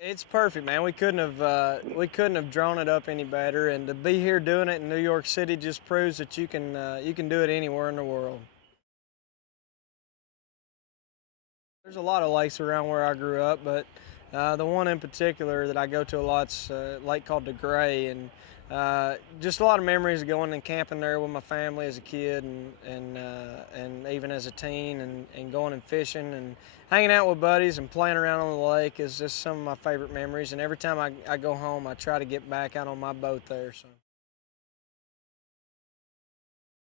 It's perfect, man. We couldn't have drawn it up any better, and to be here doing it in New York City just proves that you can do it anywhere in the world. There's a lot of lakes around where I grew up, but the one in particular that I go to a lot's a lake called the Gray, and just a lot of memories of going and camping there with my family as a kid, and even as a teen, and going and fishing and hanging out with buddies and playing around on the lake is just some of my favorite memories. And every time I go home, I try to get back out on my boat there. So.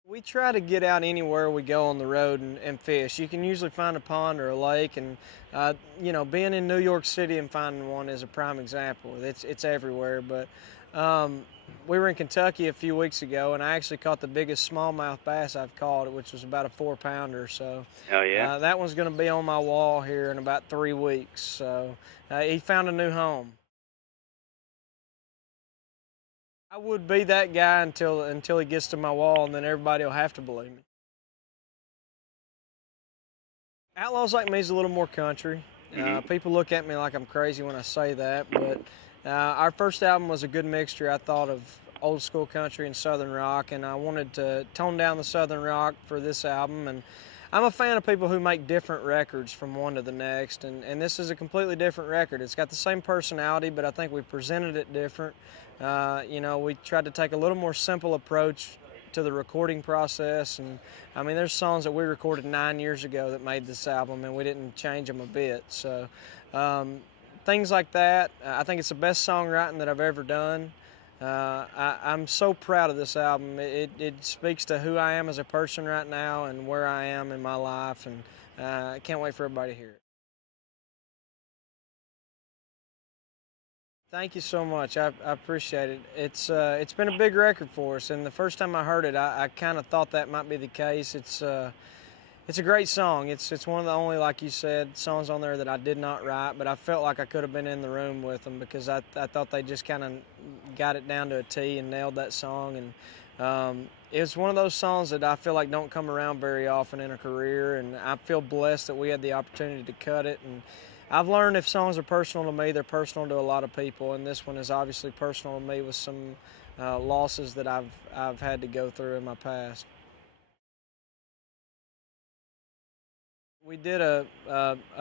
We try to get out anywhere we go on the road and fish. You can usually find a pond or a lake, and being in New York City and finding one is a prime example. It's everywhere. But we were in Kentucky a few weeks ago, and I actually caught the biggest smallmouth bass I've caught, which was about a 4 pounder. So Oh yeah. that one's going to be on my wall here in about 3 weeks. So he found a new home. I would be that guy until he gets to my wall, and then everybody will have to believe me. Outlaws Like Me is a little more country. Hmm. People look at me like I'm crazy when I say that, but our first album was a good mixture, I thought, of old school country and southern rock, and I wanted to tone down the southern rock for this album. And I'm a fan of people who make different records from one to the next, and this is a completely different record. It's got the same personality, but I think we presented it different. We tried to take a little more simple approach to the recording process, and I mean, there's songs that we recorded 9 years ago that made this album, and we didn't change them a bit. So things like that. I think it's the best songwriting that I've ever done. I'm so proud of this album. It speaks to who I am as a person right now and where I am in my life, and I can't wait for everybody to hear it. Thank you so much. I appreciate it. It's been a big record for us, and the first time I heard it, I kind of thought that might be the case. It's a great song. It's one of the only, like you said, songs on there that I did not write, but I felt like I could have been in the room with them because I thought they just kind of got it down to a T and nailed that song. And it's one of those songs that I feel like don't come around very often in a career, and I feel blessed that we had the opportunity to cut it. And I've learned if songs are personal to me, they're personal to a lot of people, and this one is obviously personal to me with some losses that I've had to go through in my past. We did a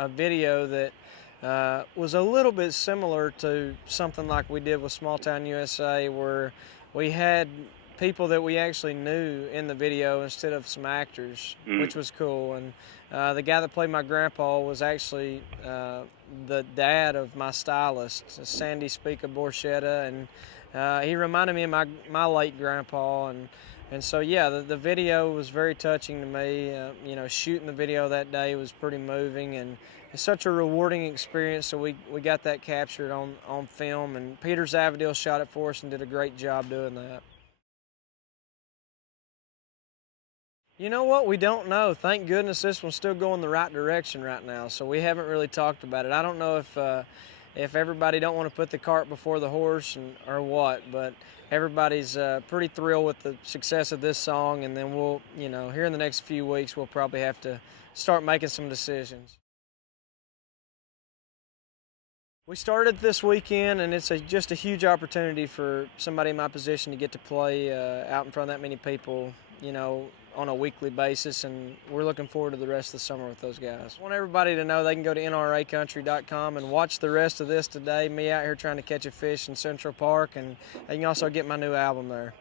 video that was a little bit similar to something like we did with Small Town USA, where we had people that we actually knew in the video instead of some actors, Mm. which was cool. And the guy that played my grandpa was actually the dad of my stylist, Sandy Spica Borchetta, and he reminded me of my late grandpa. And so, yeah, the video was very touching to me. Shooting the video that day was pretty moving, and it's such a rewarding experience. So we got that captured on film, and Peter Zavadil shot it for us and did a great job doing that. You know what? We don't know. Thank goodness this one's still going the right direction right now. So we haven't really talked about it. I don't know if everybody don't want to put the cart before the horse or what, but everybody's pretty thrilled with the success of this song. And then we'll, here in the next few weeks, we'll probably have to start making some decisions. We started this weekend, and it's just a huge opportunity for somebody in my position to get to play out in front of that many people, on a weekly basis, and we're looking forward to the rest of the summer with those guys. I want everybody to know they can go to nracountry.com and watch the rest of this today, me out here trying to catch a fish in Central Park, and they can also get my new album there.